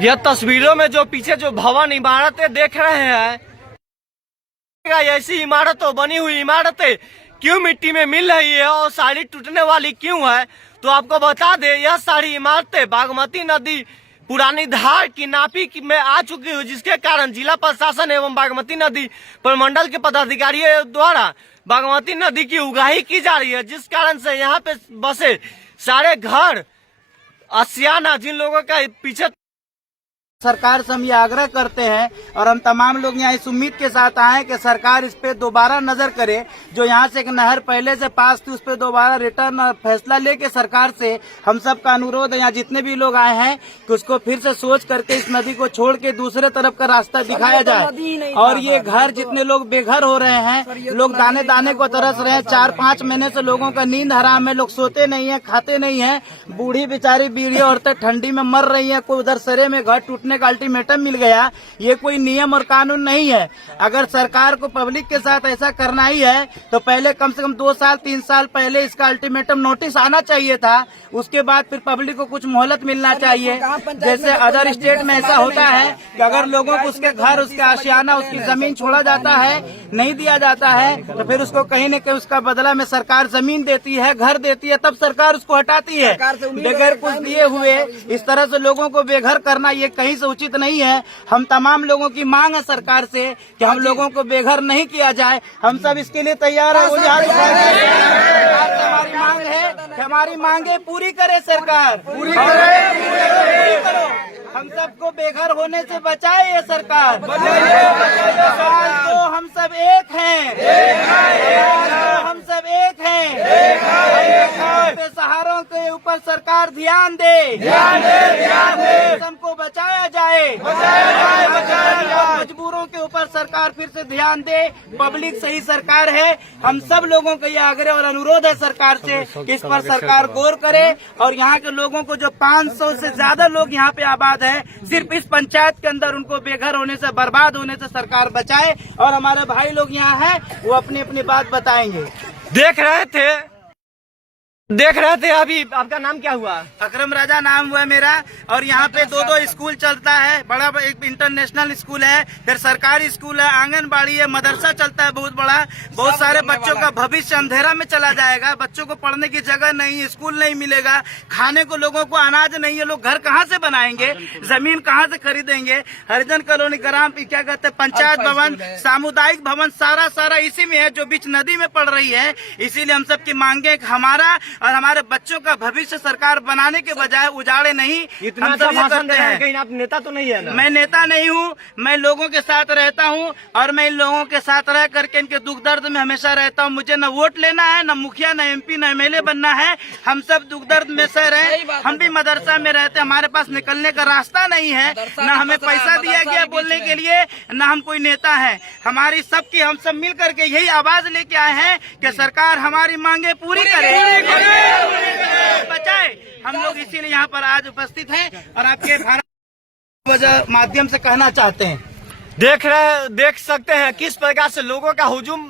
यह तस्वीरों में जो पीछे जो भवन इमारतें देख रहे हैं, ऐसी इमारतों बनी हुई इमारतें क्यों मिट्टी में मिल रही है और सारी टूटने वाली क्यों है, तो आपको बता दे यह सारी इमारतें बागमती नदी पुरानी धार की नापी में आ चुकी है, जिसके कारण जिला प्रशासन एवं बागमती नदी प्रमंडल के पदाधिकारियों द्वारा बागमती नदी की उगाही की जा रही है, जिस कारण से यहाँ पे बसे सारे घर आशियाना जिन लोगों का पीछे सरकार से हम ये आग्रह करते हैं और हम तमाम लोग यहाँ इस उम्मीद के साथ आए हैं कि सरकार इस पे दोबारा नजर करे। जो यहाँ से एक नहर पहले से पास थी उस पे दोबारा रिटर्न फैसला लेके सरकार से हम सब का अनुरोध है, यहाँ जितने भी लोग आए हैं कि उसको फिर से सोच करके इस नदी को छोड़ के दूसरे तरफ का रास्ता दिखाया जाए। और ये घर जितने लोग बेघर हो रहे हैं, लोग दाने दाने को तरस रहे हैं, 4-5 महीने से लोगों का नींद हराम है, लोग सोते नहीं है, खाते नहीं है, बूढ़ी बेचारी बीड़ी औरतें ठंडी में मर रही है, कोई उधर सरे में घर टूटने का अल्टीमेटम मिल गया। ये कोई नियम और कानून नहीं है। अगर सरकार को पब्लिक के साथ ऐसा करना ही है तो पहले कम से कम 2-3 साल पहले इसका अल्टीमेटम नोटिस आना चाहिए था, उसके बाद फिर पब्लिक को कुछ मोहलत मिलना चाहिए। जैसे अदर स्टेट में ऐसा होता है कि अगर लोगों को उसके घर, उसके आशियाना, उसकी जमीन छोड़ा जाता है, नहीं दिया जाता है, तो फिर उसको कहीं न कहीं उसका बदला में सरकार जमीन देती है, घर देती है, तब सरकार उसको हटाती है। बगैर कुछ दिए हुए इस तरह से लोगों को बेघर करना ये कहीं से उचित नहीं है। हम तमाम लोगों की मांग है सरकार से कि हम लोगों को बेघर नहीं किया जाए। हम सब इसके लिए तैयार है। हमारी मांग है कि हमारी मांगे पूरी करे सरकार, पूरी करो। हम सबको बेघर होने से बचाए ये सरकार। तो हम सब एक हैं, हम सब एक हैं। बेसहारों के ऊपर सरकार ध्यान दे, हमको बचाया जाए, मजबूरों के ऊपर सरकार फिर से ध्यान दे। पब्लिक सही सरकार है। हम सब लोगों का यह आग्रह और अनुरोध है सरकार से कि इस पर सरकार गौर करे और यहाँ के लोगों को जो 500 से ज्यादा लोग यहाँ पे आबाद है, सिर्फ इस पंचायत के अंदर उनको बेघर होने से, बर्बाद होने से सरकार बचाए। और हमारे भाई लोग यहाँ हैं, वो अपनी अपनी बात बताएंगे। देख रहे थे अभी। आपका नाम क्या हुआ? अकरम राजा नाम हुआ मेरा। और यहाँ पे 2 स्कूल चलता है। बड़ा एक इंटरनेशनल स्कूल है, फिर सरकारी स्कूल है, आंगनबाड़ी है, मदरसा चलता है बहुत बड़ा। बहुत सारे बच्चों का भविष्य अंधेरा में चला जाएगा। बच्चों को पढ़ने की जगह नहीं, स्कूल नहीं मिलेगा, खाने को लोगों को अनाज नहीं है, लोग घर कहाँ से बनाएंगे, जमीन कहाँ से खरीदेंगे। हरिजन कॉलोनी, ग्राम क्या कहते हैं, पंचायत भवन, सामुदायिक भवन, सारा इसी में है जो बीच नदी में पड़ रही है। इसीलिए हम सबकी मांगे हमारा और हमारे बच्चों का भविष्य सरकार बनाने के बजाय उजाड़े नहीं। इतना सब भाषण दे रहे हैं, कहीं आप नेता तो नहीं है ना? मैं नेता नहीं हूँ, मैं लोगों के साथ रहता हूँ और मैं इन लोगों के साथ रह करके इनके दुख दर्द में हमेशा रहता हूँ। मुझे न वोट लेना है, न मुखिया, न MP, न MLA बनना है। हम सब दुख दर्द में सह रहे। हम भी मदरसा में रहते, हमारे पास निकलने का रास्ता नहीं है, न हमें पैसा दिया गया बोलने के लिए, न हम कोई नेता है। हमारी सबकी, हम सब मिल करके यही आवाज लेके आए हैं कि सरकार हमारी मांगे पूरी करे, बचाए। हम लोग इसीलिए यहाँ पर आज उपस्थित हैं और आपके भारत माध्यम से कहना चाहते हैं। देख सकते हैं किस प्रकार से लोगों का हुजूम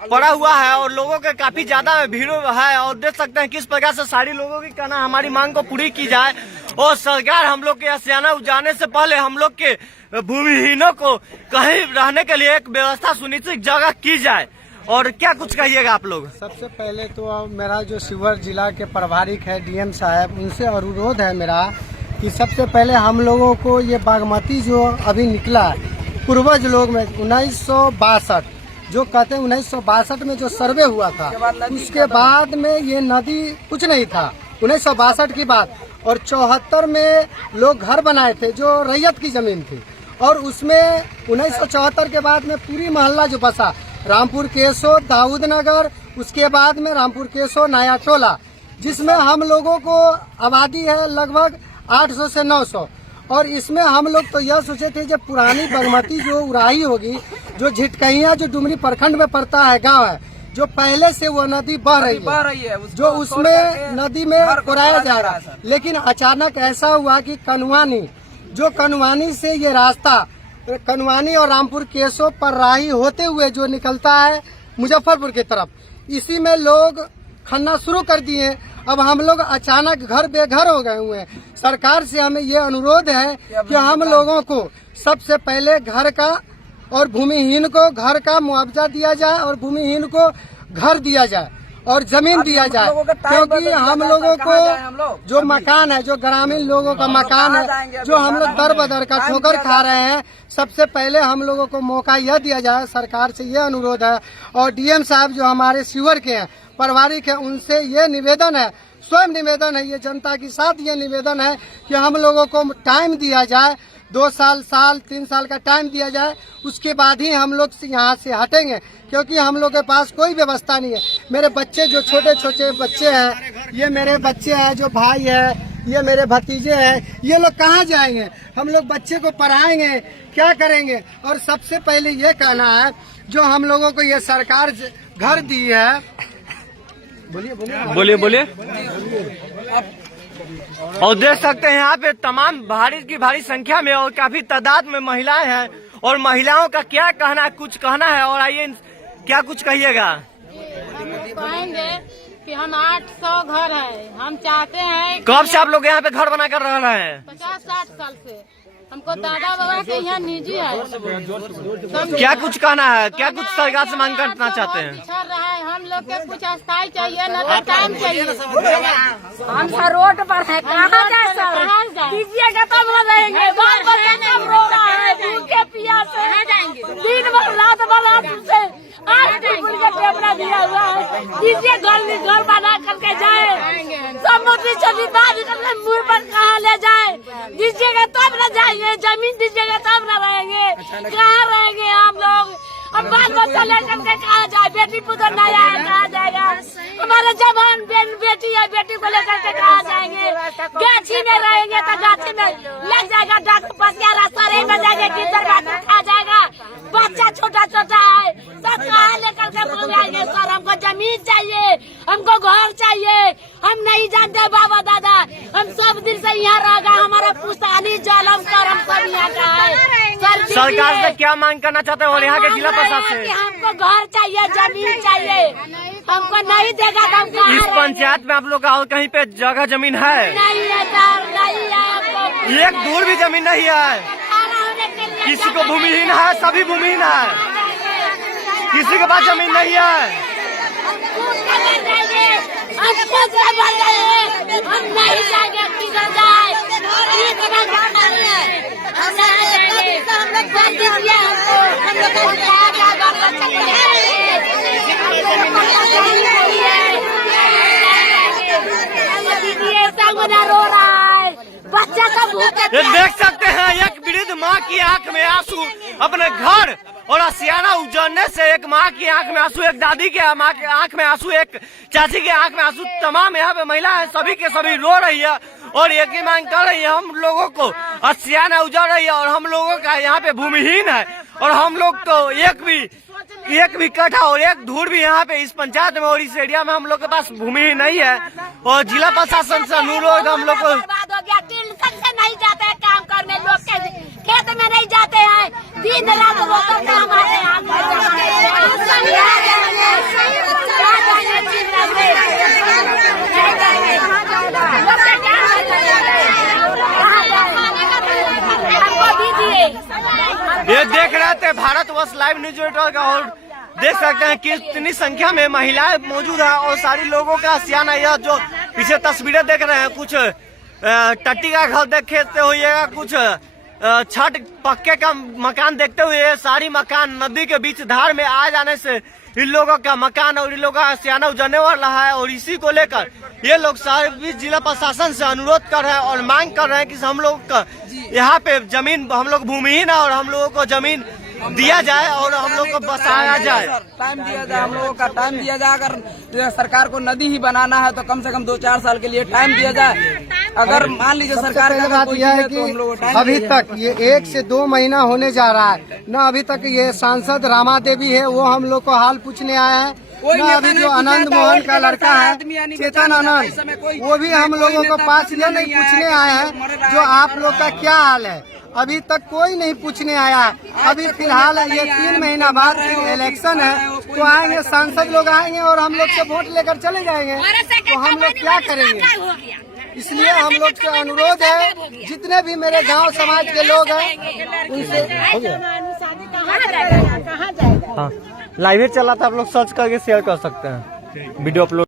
पड़ा हुआ है और लोगों के काफी ज्यादा भीड़ है। और देख सकते हैं किस प्रकार से सारी लोगों की कहना हमारी मांग को पूरी की जाए और सरकार हम लोग के आशियाना उजाड़ने से पहले हम लोग के भूमिहीनों को कहीं रहने के लिए एक व्यवस्था सुनिश्चित जगह की जाए। और क्या कुछ कहिएगा आप लोग? सबसे पहले तो मेरा जो शिवहर जिला के प्रभारी है DM साहब, उनसे अनुरोध है मेरा कि सबसे पहले हम लोगों को ये बागमती जो अभी निकला पूर्वज लोग में 1962, जो कहते हैं 1962 में जो सर्वे हुआ था, उसके बाद में ये नदी कुछ नहीं था 1962 की बात। और 74 में लोग घर बनाए थे जो रैयत की जमीन थी। और उसमें 1974 के बाद में पूरी मोहल्ला जो बसा, रामपुर केसो, दाऊद नगर, उसके बाद में रामपुर केसो, नया टोला, जिसमें हम लोगों को आबादी है लगभग 800 से 900। और इसमें हम लोग तो यह सोचे थे जब पुरानी बागमती जो उड़ाही होगी, जो झिटकैया जो डुमरी प्रखंड में पड़ता है गांव है, जो पहले से वो नदी बह रही है, जो उसमें नदी में कोराया जा रहा है। लेकिन अचानक ऐसा हुआ कि कनवानी से ये रास्ता कनवानी और रामपुर केसो पर राही होते हुए जो निकलता है मुजफ्फरपुर की तरफ, इसी में लोग खनना शुरू कर दिए अब हम लोग अचानक घर बेघर हो गए हुए हैं। सरकार से हमें ये अनुरोध है कि हम लोगों को सबसे पहले घर का और भूमिहीन को घर का मुआवजा दिया जाए और भूमिहीन को घर दिया जाए और जमीन दिया जाए, क्योंकि हम लोगों को जो मकान है, जो ग्रामीण लोगों का मकान है, जो हम लोग दर बदर का ठोकर खा रहे हैं, सबसे पहले हम लोगों को मौका यह दिया जाए। सरकार से यह अनुरोध है और डीएम साहब जो हमारे शिवर के हैं, पारिवारिक है, उनसे ये निवेदन है, स्वयं निवेदन है, ये जनता के साथ ये निवेदन है कि हम लोगों को टाइम दिया जाए, 2 साल 3 साल का टाइम दिया जाए, उसके बाद ही हम लोग यहाँ से हटेंगे, क्योंकि हम लोग के पास कोई व्यवस्था नहीं है। मेरे बच्चे जो छोटे छोटे बच्चे हैं, ये मेरे बच्चे हैं, जो भाई है, ये मेरे भतीजे हैं, ये लोग कहाँ जाएंगे? हम लोग बच्चे को पढ़ाएंगे, क्या करेंगे? और सबसे पहले ये कहना है, जो हम लोगों को ये सरकार घर दी है, बोलिए। और देख सकते हैं यहाँ पे तमाम भारी संख्या में और काफी तादाद में महिलाएं हैं, और महिलाओं का क्या कहना है, कुछ कहना है, और आइए क्या कुछ कहिएगा। कहेंगे कि हम 800 घर है, हम चाहते हैं। कब से आप लोग यहाँ पे घर बना कर रह रहे हैं? 50-60 साल से। हमको दादा बाबा के यहाँ निजी है। क्या कुछ कहना है, क्या कुछ सरकार से मांग करना चाहते हैं? बिछड़ रहा है, हम लोग के कुछ अस्थायी चाहिए, न तो टाइम चाहिए। हम सर रोड पर है, कहाँ जाए सर? दीजिएगा तब न रहेंगे, बाल बच्चे सब रो रहा है, भूखे प्यासे दिन भर रात से टेपरा दिया हुआ है। दीजिए घर बना करके जाए, समुद्री चली बात करके मुँह पर कहाँ ले जाए? दीजिएगा तब न जाएंगे, जमीन दीजिएगा तब न रहेंगे, कहाँ रहेंगे हम लोग? हम बाल बच्चा लेकर के कहाँ जाए? बेटी पुत्र नहीं आया, कहाँ जाएगा? हमारे जवान बेटी है, बेटी को लेकर के कहाँ जाएंगे? गाछी में रहेंगे तो गाछी में लग जाएगा डॉक्टर पसियारा, सरे में जाएंगे टीचर बात खा जाएगा, बच्चा छोटा छोटा है, सब कहाँ लेकर के बोल जाएंगे? सर हमको जमीन चाहिए, हमको घर चाहिए, हम नहीं जानते बाबा दादा, हम सब दिन से यहाँ रह गए, हमारा पुश्तैनी जलम करम सब यहाँ का है। सरकार से क्या मांग करना चाहते हैं और यहाँ के जिला प्रशासन से? हमको घर चाहिए, जमीन चाहिए, हमको नहीं देगा तो हम कहाँ इस पंचायत में आप लोग का और कहीं पे जगह जमीन है? नहीं है सर, नहीं है हमको। एक दूर भी जमीन नहीं है, किसी को भूमिहीन है, सभी भूमिहीन है, किसी के पास जमीन नहीं है। हम नहीं जाएंगे, किधर जाए? रो रहा है, बच्चा सब भूखे। देख सकते हैं एक वृद्ध माँ की आंख में आंसू, अपने घर और आशियाना उजड़ने से एक माँ की आंख में आंसू, एक दादी के माँ के आंख में आंसू, एक चाची के आंख में आंसू, तमाम यहाँ पे महिला है, सभी के सभी रो रही है और एक ही मांग कर रही है, हम लोगों को आशियाना उजड़ रही है और हम लोगों का यहाँ पे भूमिहीन है, और हम लोग तो एक भी कट्ठा और एक धूर भी यहाँ पे इस पंचायत में और इस एरिया में हम लोग के पास भूमि नहीं है। और जिला प्रशासन से अनुरोध, हम लोग को नहीं जाते हैं काम करने, लोग के खेत में नहीं जाते हैं, दिन रात रोकर हमारे ये देख रहे थे भारतवर्ष लाइव न्यूज नेटवर्क, और देख सकते हैं कितनी संख्या में महिलाएं मौजूद है और सारी लोगों का आशियाना, यह जो पीछे तस्वीरें देख रहे हैं, कुछ टट्टी का घर देखते हुए, कुछ छठ पक्के का मकान देखते हुए, सारी मकान नदी के बीच धार में आ जाने से इन लोगों का मकान और इन लोगों का आशियाना उजड़ने वाला है। और इसी को लेकर ये लोग सारे जिला प्रशासन से अनुरोध कर रहे हैं और मांग कर रहे हैं कि हम लोग का यहाँ पे जमीन, हम लोग भूमिहीन है और हम लोगों को जमीन दिया जाए और हम लोग को बसाया जाए, टाइम दिया जाए, हम लोगों का टाइम दिया जाए। अगर सरकार को नदी ही बनाना है तो कम से कम 2-4 साल के लिए टाइम दिया जाए। अगर मान लीजिए सरकार का बात यह है कि अभी तक ये 1 से 2 महीना होने जा रहा है, न अभी तक ये सांसद रामा देवी है, वो हम लोग को हाल पूछने आया है, न अभी जो आनंद मोहन का लड़का है चेतन आनंद, वो भी हम लोगों को पास ये नहीं पूछने आए हैं जो आप लोग का क्या हाल है। अभी तक कोई नहीं पूछने आया। अभी फिलहाल ये 3 महीना बाद इलेक्शन है, तो आएंगे सांसद लोग आएंगे और हम लोग से वोट लेकर चले जाएंगे, तो हम लोग क्या करेंगे? इसलिए हम लोग से अनुरोध है, जितने भी मेरे गांव समाज के लोग हैं उनसे हाँ, लाइव चला था, आप लोग सर्च करके शेयर कर सकते हैं, वीडियो अपलोड